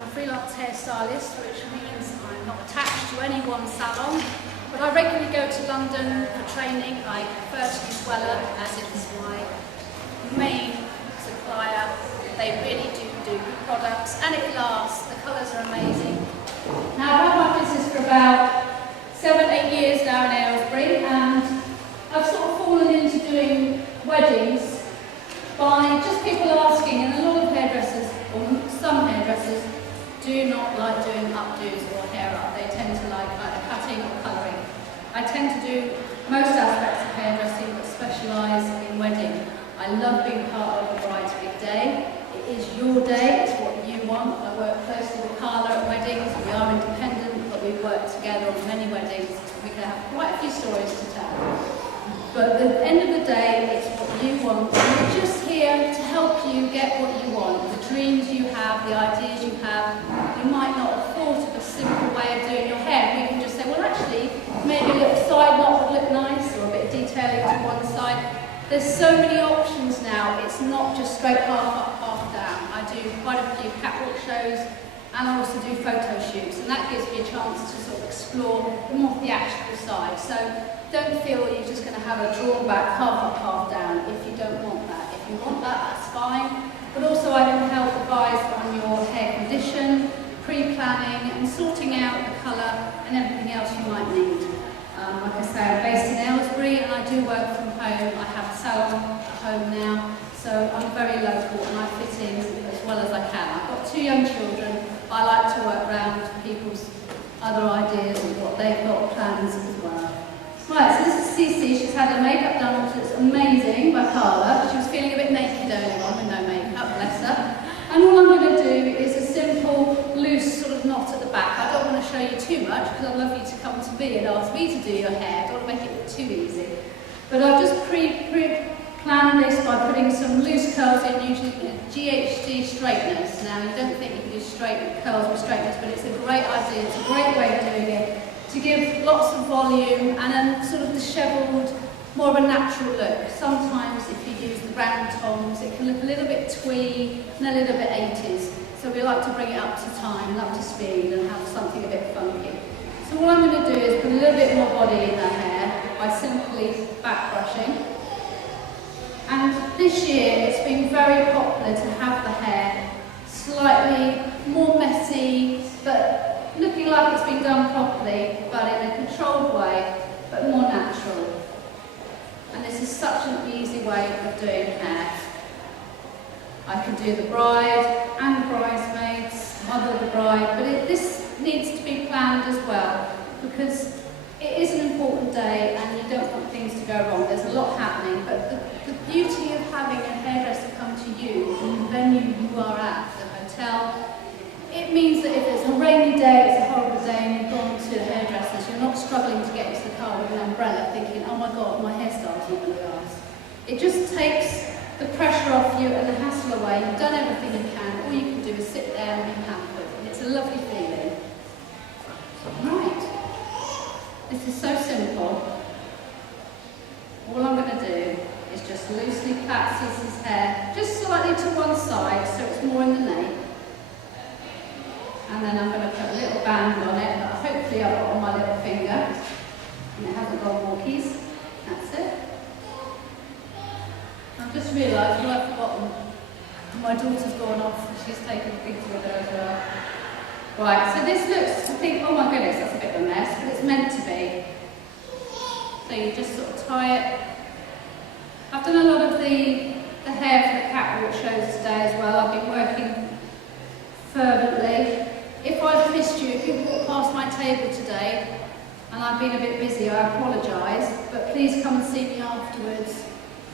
I'm a freelance hairstylist, which means I'm not attached to any one salon, but I regularly go to London for training. I prefer to use Weller as it's my main supplier. They really do good products and it lasts. The colours are amazing. Now I've had my business for about 7-8 years now in Aylesbury, and I've sort of fallen into doing weddings by just people asking, and a lot of hairdressers, or some hairdressers, do not like doing updos or hair up. They tend to like either cutting or colouring. I tend to do most aspects of hairdressing but specialise in wedding. I love being part of a bride's big day. It is your day, it's what you want. I work closely with Carla at weddings. We are independent, but we work together on many weddings. We can have quite a few stories to tell. But at the end of the day, it's what you want. We're just here to help you get what you want. The dreams you have, the ideas you have. You might not have thought of a simple way of doing your hair. We can just say, well actually, maybe a little side knot would look nice, or a bit of detailing to one side. There's so many options now. It's not just straight half up, half down. I do quite a few catwalk shows, and I also do photo shoots, and that gives me a chance to sort of explore the more theatrical side. So don't feel you're just going to have a drawn back half up, half down if you don't want that. If you want that, that's fine. But also I can help advise on your hair condition, pre-planning and sorting out the colour and everything else you might need. Like I say, I'm based in Aylesbury and I do work from home. I have a salon at home now, so I'm very local and I fit in as well as I can. I've got 2 young children. I like to work around people's other ideas and what they've got plans as well. Right, so this is Cece. She's had her makeup done, which is amazing, by Carla. She was feeling a bit naked earlier on with no makeup, bless her. And all I'm going to do is a simple, loose sort of knot at the back. I don't want to show you too much because I'd love you to come to me and ask me to do your hair. I don't want to make it look too easy. But I've just pre-planned this by putting some loose curls in, usually GHD straighteners. Now, you don't think you can do straight curls with straighteners, but it's a great idea. It's a great way of doing it, to give lots of volume and a sort of dishevelled, more of a natural look. Sometimes if you use the round toms, it can look a little bit twee and a little bit 80s. So we like to bring it up to time and up to speed and have something a bit funky. So what I'm going to do is put a little bit more body in the hair by simply back brushing. And this year it's been very popular to have the hair slightly more messy, but looking like it's been done properly, but in a controlled way, but more natural. And this is such an easy way of doing hair. I can do the bride and the bridesmaids, mother of the bride, but this needs to be planned as well, because it is an important day and you don't want things to go wrong. There's a lot happening, but the beauty of having a hairdresser come to you in the venue you are at, the hotel, it means that if it's a rainy day, it's a horrible day, and you've gone to the hairdressers, you're not struggling to get into the car with an umbrella thinking, oh my God, my hairstyle's not going to last. It just takes the pressure off you and the hassle away. You've done everything you can. All you can do is sit there and be pampered. And it's a lovely feeling. Right. This is so simple. All I'm going to do is just loosely plait Cece's hair, just slightly to one side so it's more in the nape. And then I'm going to put a little band on it that hopefully I've got on my little finger. And it hasn't got walkies. That's it. I've just realised what I've forgotten. My daughter's gone off and she's taken the picture with her as well. Right, so this looks, I think, oh my goodness, that's a bit of a mess, but it's meant to be. So you just sort of tie it. I've done a lot of the hair for the catwalk shows today as well. I've been working fervently. If I've missed you, if you've walked past my table today and I've been a bit busy, I apologise, but please come and see me afterwards,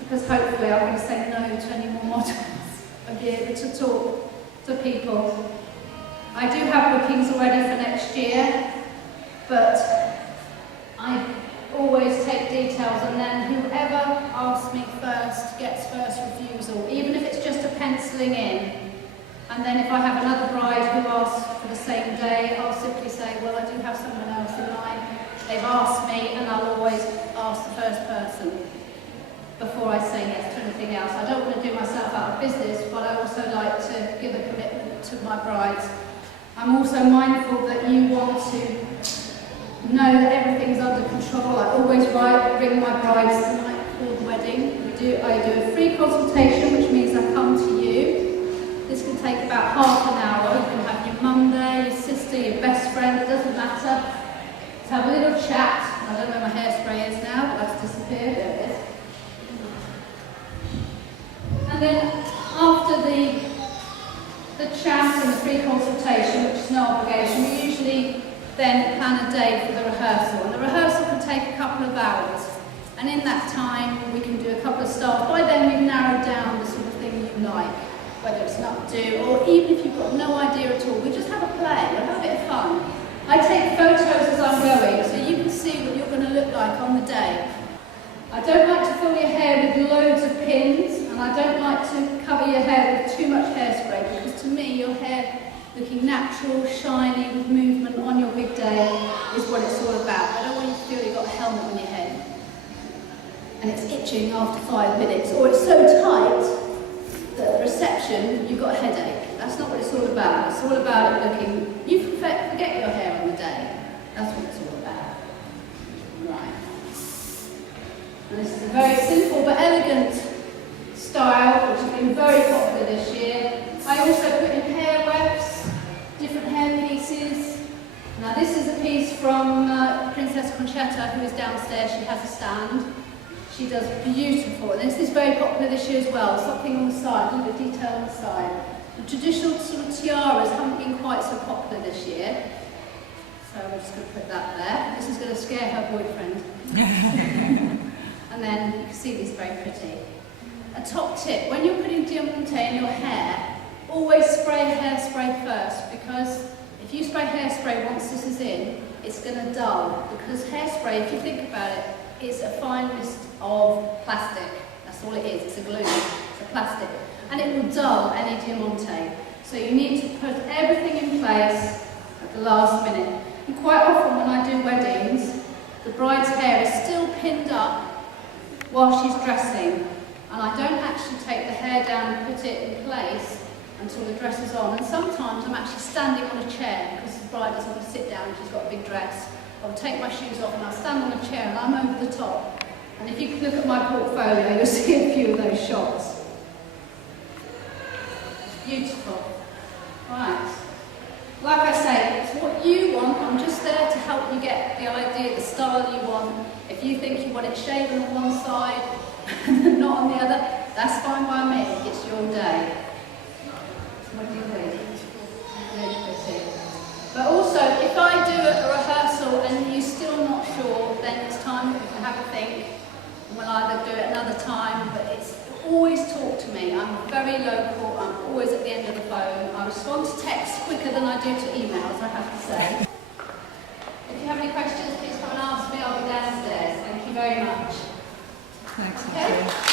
because hopefully I'm going to say no to any more models and be able to talk to people. I do have bookings already for next year, but I always take details, and then whoever asks me first gets first refusal, even if it's just a penciling in. And then if I have another bride who asks for the same day, I'll simply say, well, I do have someone else in mind. They've asked me, and I'll always ask the first person before I say yes to anything else. I don't want to do myself out of business, but I also like to give a commitment to my brides I'm also mindful that you want to know that everything's under control. I always ring my brides the night before the wedding. I do a free consultation, which means I come to you. This can take about half an hour. You can have your mum there, your sister, your best friend, it doesn't matter. Let's have a little chat. I don't know where my hairspray is now, but that's disappeared. There it is. And then after the chat and the free consultation, which is no obligation, we usually then plan a day for the rehearsal. And the rehearsal can take a couple of hours. And in that time, we can do a couple of styles. By then, we've narrowed down the sort of thing you like, whether it's an updo, or even if you've got no idea at all, we just have a play, we'll have a bit of fun. I take photos as I'm going, so you can see what you're going to look like on the day. I don't like to fill your hair with loads of pins, and I don't like to cover your hair with too much hairspray, because to me, your hair looking natural, shiny, with movement on your big day is what it's all about. I don't want you to feel you've got a helmet on your head and it's itching after 5 minutes, or it's so tight that at the reception you've got a headache. That's not what it's all about. It's all about it looking, you forget your hair on the day. That's what it's all about. Right. And this is a very simple but elegant style, which has been very popular this year. I also put in hair wefts, different hair pieces. Now this is a piece from Princess Conchetta, who is downstairs. She has a stand. She does beautiful, and this is very popular this year as well. Something on the side, a little bit of detail on the side. The traditional sort of tiaras haven't been quite so popular this year, so we're just going to put that there. This is going to scare her boyfriend. And then you can see these very pretty. A top tip: when you're putting diamante in your hair, always spray hairspray first, because if you spray hairspray once this is in, it's going to dull. Because hairspray, if you think about it, is a fine mist of plastic. That's all it is. It's a glue. It's a plastic. And it will dull any diamante. So you need to put everything in place at the last minute. And quite often when I do weddings, the bride's hair is still pinned up while she's dressing. And I don't actually take the hair down and put it in place until the dress is on. And sometimes I'm actually standing on a chair because the bride doesn't want to sit down and she's got a big dress. I'll take my shoes off and I'll stand on a chair and I'm over the top. And if you look at my portfolio, you'll see a few of those shots. Beautiful. Right. Like I say, it's what you want. I'm just there to help you get the idea, the style you want. If you think you want it shaven on one side and not on the other, that's fine by me. It's your day. What do you think? Really pretty. But also, if I do a rehearsal and you're still not sure, then it's time that we can have a think. And we'll either do it another time, but it's always talk to me. I'm very local, I'm always at the end of the phone. I respond to texts quicker than I do to emails, I have to say. If you have any questions, please come and ask me. I'll be downstairs. Thank you very much. Thanks, okay?